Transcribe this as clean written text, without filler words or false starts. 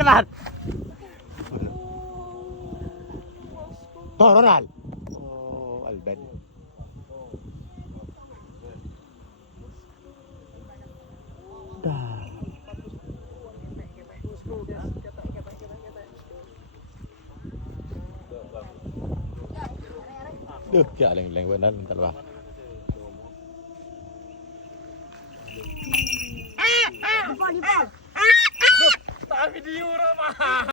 Cepat. Toronal. Oh, Alben. Dah. Duh, kaya leng-leng benar bentar bah. Tak video ramah.